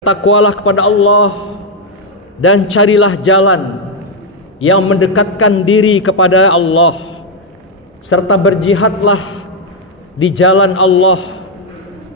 Takwalah kepada Allah dan carilah jalan yang mendekatkan diri kepada Allah, serta berjihadlah di jalan Allah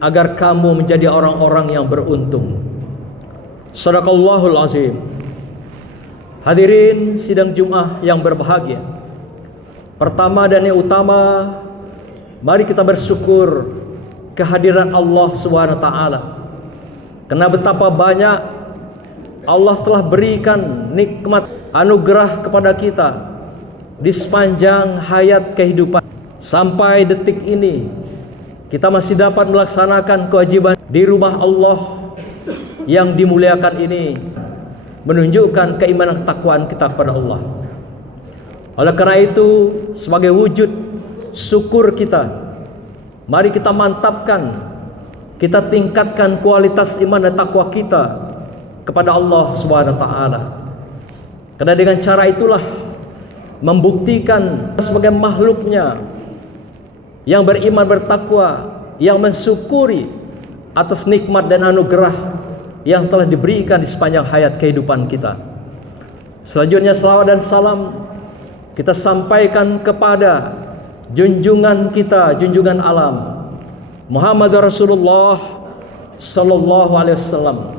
agar kamu menjadi orang-orang yang beruntung. Shadaqallahul azim. Hadirin sidang Jumat yang berbahagia, pertama dan yang utama, mari kita bersyukur kehadiran Allah SWT. Karena betapa banyak Allah telah berikan nikmat anugerah kepada kita di sepanjang hayat kehidupan. Sampai detik ini kita masih dapat melaksanakan kewajiban di rumah Allah yang dimuliakan ini, menunjukkan keimanan ketakwaan kita kepada Allah. Oleh karena itu, sebagai wujud syukur kita, mari kita mantapkan, kita tingkatkan kualitas iman dan takwa kita kepada Allah SWT. Karena dengan cara itulah membuktikan sebagai makhluknya yang beriman bertakwa, yang mensyukuri atas nikmat dan anugerah yang telah diberikan di sepanjang hayat kehidupan kita. Selanjutnya salawat dan salam kita sampaikan kepada junjungan kita, junjungan alam, Muhammad Rasulullah Sallallahu Alaihi Wasallam,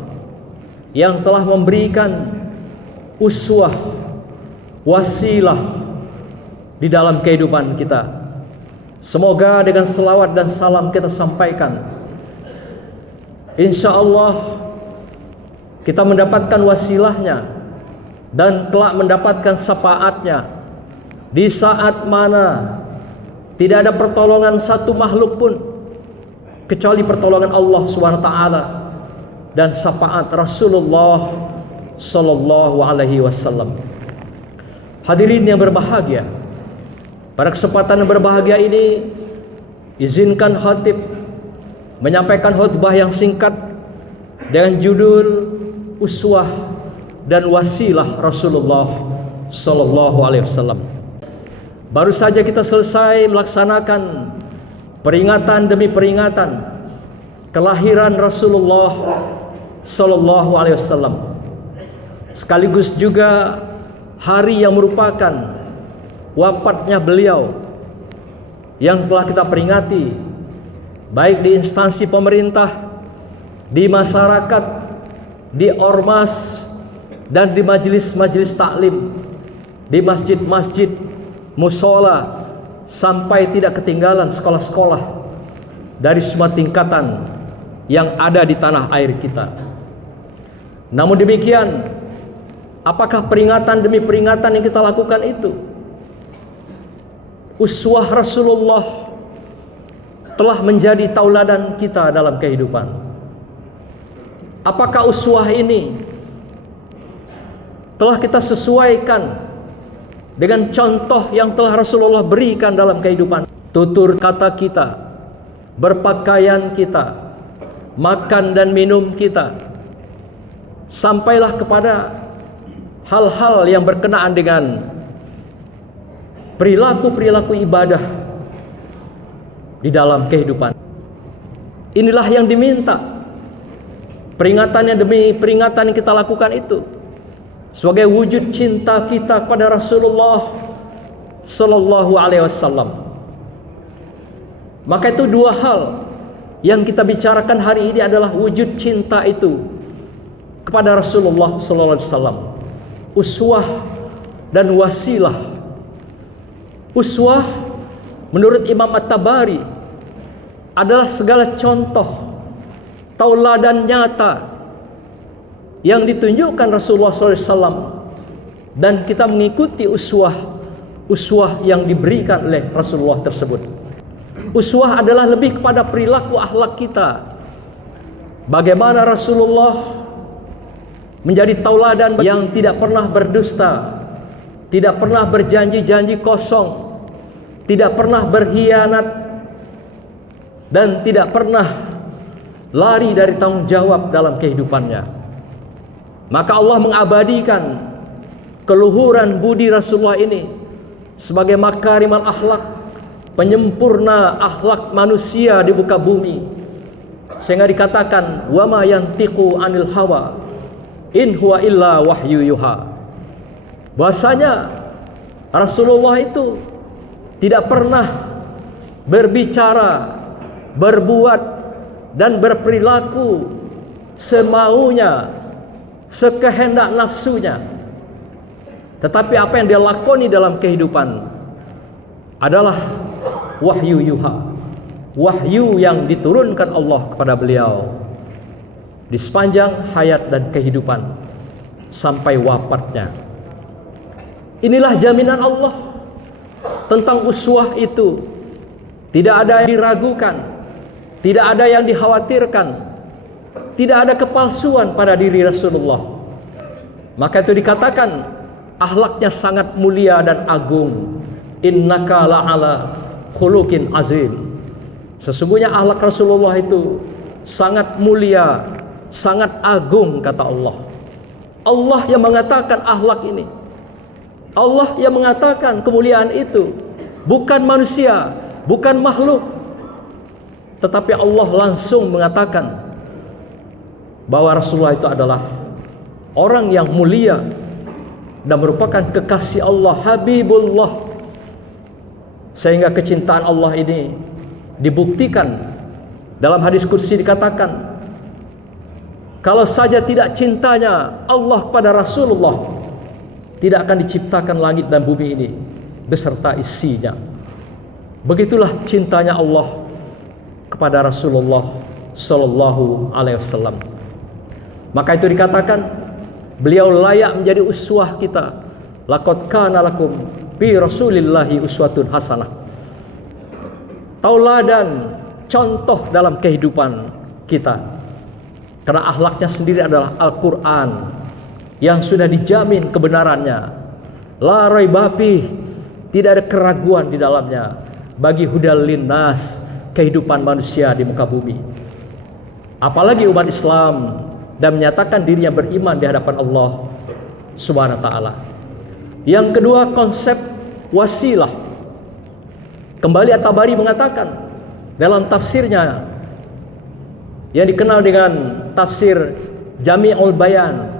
yang telah memberikan uswah, wasilah di dalam kehidupan kita. Semoga dengan selawat dan salam kita sampaikan, insya Allah kita mendapatkan wasilahnya dan kelak mendapatkan syafaatnya di saat mana tidak ada pertolongan satu makhluk pun kecuali pertolongan Allah SWT dan syafaat Rasulullah Sallallahu Alaihi Wasallam. Hadirin yang berbahagia, pada kesempatan yang berbahagia ini, izinkan khatib menyampaikan khutbah yang singkat dengan judul uswah dan wasilah Rasulullah Sallallahu Alaihi Wasallam. Baru saja kita selesai melaksanakan peringatan demi peringatan kelahiran Rasulullah Sallallahu Alaihi Wasallam, sekaligus juga hari yang merupakan wafatnya beliau yang telah kita peringati, baik di instansi pemerintah, di masyarakat, di ormas, dan di majelis-majelis taklim, di masjid-masjid, musola, sampai tidak ketinggalan sekolah-sekolah dari semua tingkatan yang ada di tanah air kita. Namun demikian, apakah peringatan demi peringatan yang kita lakukan itu uswah Rasulullah telah menjadi tauladan kita dalam kehidupan? Apakah uswah ini telah kita sesuaikan dengan contoh yang telah Rasulullah berikan dalam kehidupan? Tutur kata kita, berpakaian kita, makan dan minum kita, sampailah kepada hal-hal yang berkenaan dengan perilaku-perilaku ibadah di dalam kehidupan. Inilah yang diminta, peringatannya demi peringatan yang kita lakukan itu sebagai wujud cinta kita kepada Rasulullah Sallallahu Alaihi Wasallam. Maka itu dua hal yang kita bicarakan hari ini adalah wujud cinta itu kepada Rasulullah Sallallahu Alaihi Wasallam, uswah dan wasilah. Uswah menurut Imam At-Tabari adalah segala contoh tauladan nyata yang ditunjukkan Rasulullah SAW, dan kita mengikuti uswah yang diberikan oleh Rasulullah tersebut. Uswah adalah lebih kepada perilaku akhlak kita, bagaimana Rasulullah menjadi tauladan yang tidak pernah berdusta, tidak pernah berjanji-janji kosong, tidak pernah berkhianat, dan tidak pernah lari dari tanggung jawab dalam kehidupannya. Maka Allah mengabadikan keluhuran budi Rasulullah ini sebagai makarimal akhlak, penyempurna akhlak manusia di muka bumi, sehingga dikatakan wa ma yantiqu anil hawa in huwa illa wahyu yuha. Bahasanya Rasulullah itu tidak pernah berbicara, berbuat dan berperilaku semaunya, sekehendak nafsunya. Tetapi apa yang dia lakoni dalam kehidupan adalah wahyu yuha, wahyu yang diturunkan Allah kepada beliau di sepanjang hayat dan kehidupan sampai wafatnya. Inilah jaminan Allah tentang uswah itu. Tidak ada yang diragukan, tidak ada yang dikhawatirkan, tidak ada kepalsuan pada diri Rasulullah. Maka itu dikatakan akhlaknya sangat mulia dan agung. Innaka la'ala khuluqin azim. Sesungguhnya akhlak Rasulullah itu sangat mulia, sangat agung, kata Allah. Allah yang mengatakan akhlak ini, Allah yang mengatakan kemuliaan itu, bukan manusia, bukan makhluk. Tetapi Allah langsung mengatakan bahwa Rasulullah itu adalah orang yang mulia dan merupakan kekasih Allah, Habibullah. Sehingga kecintaan Allah ini dibuktikan dalam hadis qudsi, dikatakan kalau saja tidak cintanya Allah pada Rasulullah, tidak akan diciptakan langit dan bumi ini beserta isinya. Begitulah cintanya Allah kepada Rasulullah sallallahu alaihi wasallam. Maka itu dikatakan beliau layak menjadi uswah kita. Laqad kana lakum fi Rasulillahi uswatun hasanah. Tauladan, contoh dalam kehidupan kita. Karena akhlaknya sendiri adalah Al-Quran yang sudah dijamin kebenarannya. La raiba fih, tidak ada keraguan di dalamnya. Bagi hudal linnas, kehidupan manusia di muka bumi. Apalagi umat Islam dan menyatakan dirinya beriman di hadapan Allah Subhanahu wa taala. Yang kedua, konsep wasilah. Kembali At-Tabari mengatakan dalam tafsirnya yang dikenal dengan tafsir Jami'ul Bayan,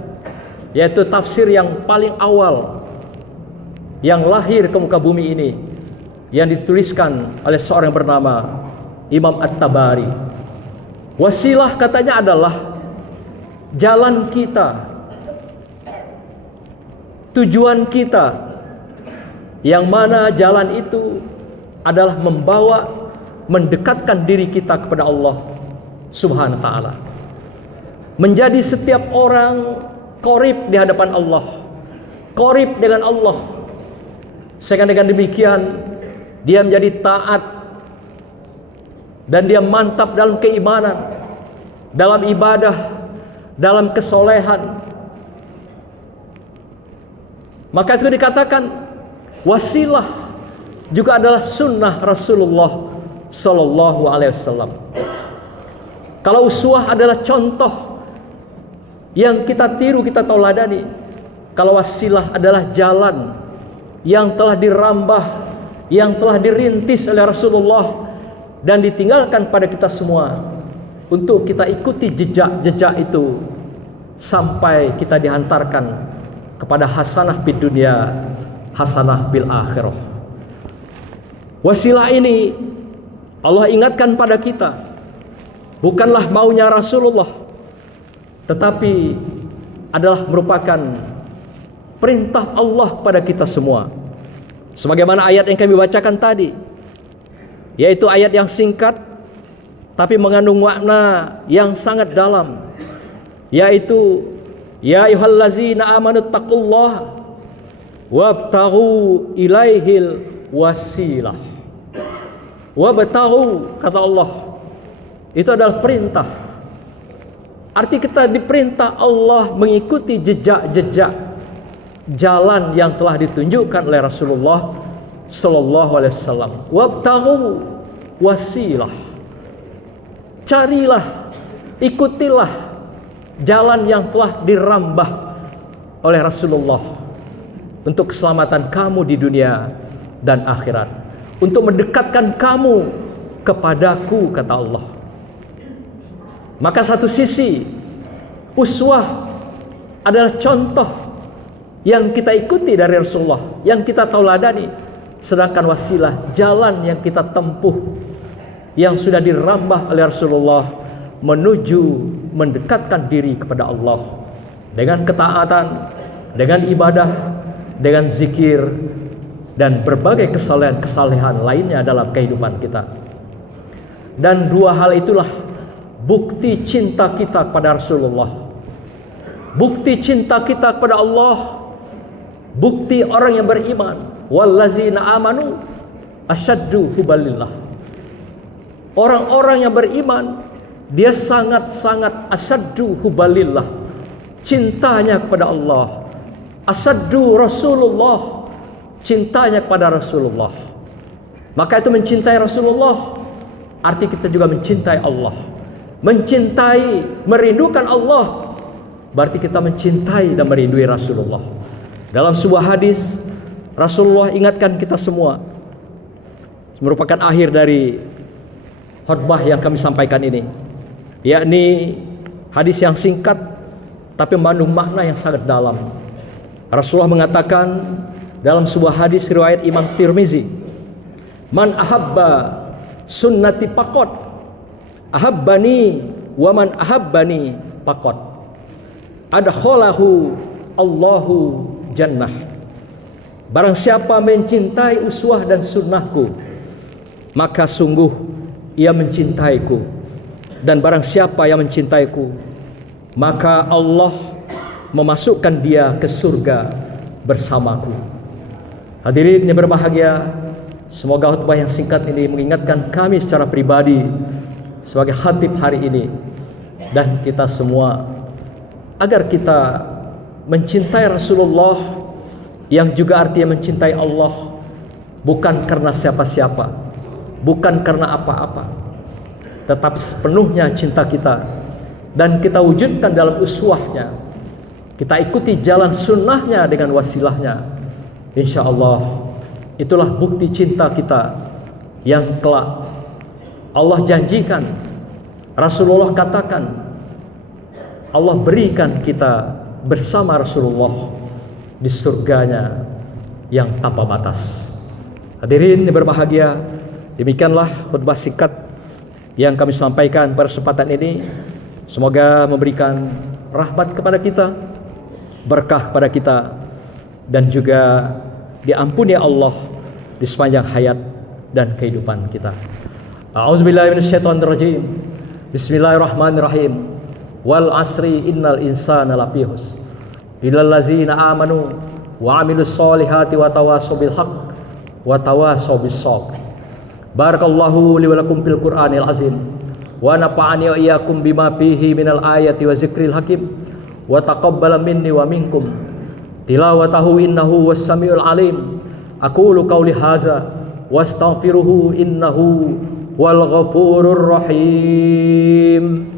yaitu tafsir yang paling awal yang lahir ke muka bumi ini, yang dituliskan oleh seorang yang bernama Imam At-Tabari. Wasilah katanya adalah jalan kita, tujuan kita, yang mana jalan itu adalah membawa, mendekatkan diri kita kepada Allah Subhanahu wa taala. Menjadi setiap orang qarib di hadapan Allah, qarib dengan Allah. Sehingga dengan demikian dia menjadi taat dan dia mantap dalam keimanan, dalam ibadah, dalam kesolehan. Maka itu dikatakan wasilah juga adalah sunnah Rasulullah sallallahu alaihi wasallam. Kalau uswah adalah contoh yang kita tiru, kita tauladani. Kalau wasilah adalah jalan yang telah dirambah, yang telah dirintis oleh Rasulullah dan ditinggalkan pada kita semua untuk kita ikuti jejak-jejak itu sampai kita dihantarkan kepada hasanah fid dunya, hasanah bil akhirah. Wasilah ini Allah ingatkan pada kita, bukanlah maunya Rasulullah, tetapi adalah merupakan perintah Allah pada kita semua. Sebagaimana ayat yang kami bacakan tadi, yaitu ayat yang singkat tapi mengandung makna yang sangat dalam, yaitu ya ayyuhallazina amanu taqullaha wabtaghu ilaihil wasilah. Wabtaghu, kata Allah, itu adalah perintah. Arti kita diperintah Allah mengikuti jejak-jejak jalan yang telah ditunjukkan oleh Rasulullah sallallahu alaihi wasallam. Wabtaghu wasilah. Carilah, ikutilah jalan yang telah dirambah oleh Rasulullah untuk keselamatan kamu di dunia dan akhirat, untuk mendekatkan kamu kepadaku, kata Allah. Maka satu sisi uswah adalah contoh yang kita ikuti dari Rasulullah, yang kita tauladani, sedangkan wasilah jalan yang kita tempuh yang sudah dirambah oleh Rasulullah menuju mendekatkan diri kepada Allah dengan ketaatan, dengan ibadah, dengan zikir dan berbagai kesalehan lainnya dalam kehidupan kita. Dan dua hal itulah bukti cinta kita kepada Rasulullah, bukti cinta kita kepada Allah, bukti orang yang beriman. Wallazina amanu asyaddu hubbalillah. Orang-orang yang beriman, dia sangat-sangat asyaddu hubbalillah, cintanya kepada Allah. Asyaddu Rasulullah, cintanya kepada Rasulullah. Maka itu mencintai Rasulullah, arti kita juga mencintai Allah. Mencintai, merindukan Allah, berarti kita mencintai dan merindui Rasulullah. Dalam sebuah hadis, Rasulullah ingatkan kita semua, merupakan akhir dari khutbah yang kami sampaikan ini, yakni hadis yang singkat tapi mengandung makna yang sangat dalam. Rasulullah mengatakan dalam sebuah hadis riwayat Imam Tirmizi, "Man ahabba sunnati faqad ahabbani wa man ahabbani faqad adkhalahu Allahu jannah." Barang siapa mencintai uswah dan sunnahku, maka sungguh ia mencintaiku. Dan barang siapa yang mencintaiku, maka Allah memasukkan dia ke surga bersamaku. Hadirin yang berbahagia, semoga khutbah yang singkat ini mengingatkan kami secara pribadi sebagai khatib hari ini dan kita semua agar kita mencintai Rasulullah, yang juga artinya mencintai Allah, bukan karena siapa-siapa, bukan karena apa-apa, tetapi sepenuhnya cinta kita, dan kita wujudkan dalam uswahnya. Kita ikuti jalan sunnahnya dengan wasilahnya. Insya Allah itulah bukti cinta kita yang kelak Allah janjikan, Rasulullah katakan, Allah berikan kita bersama Rasulullah di surganya yang tanpa batas. Hadirin yang berbahagia, demikianlah khutbah singkat yang kami sampaikan pada kesempatan ini. Semoga memberikan rahmat kepada kita, berkah kepada kita, dan juga diampuni Allah di sepanjang hayat dan kehidupan kita. A'udzubillahi minasyaitonirrajim. Bismillahirrahmanirrahim. Wal asri innal insana lafi khusr illal ladzina amanu wa amilus solihati wa tawassaw bil haqq wa tawassaw bis sabr. Barakallahu li wa lakum fil Qur'anil azim wa nafa'ani wa iyyakum bima fihi minal ayati wa zikril hakim wa taqabbala minni wa minkum tilawatahu innahu was samiul alim. Aqulu qawli hadza wastaghfiruhu innahu wal ghafurur rahim.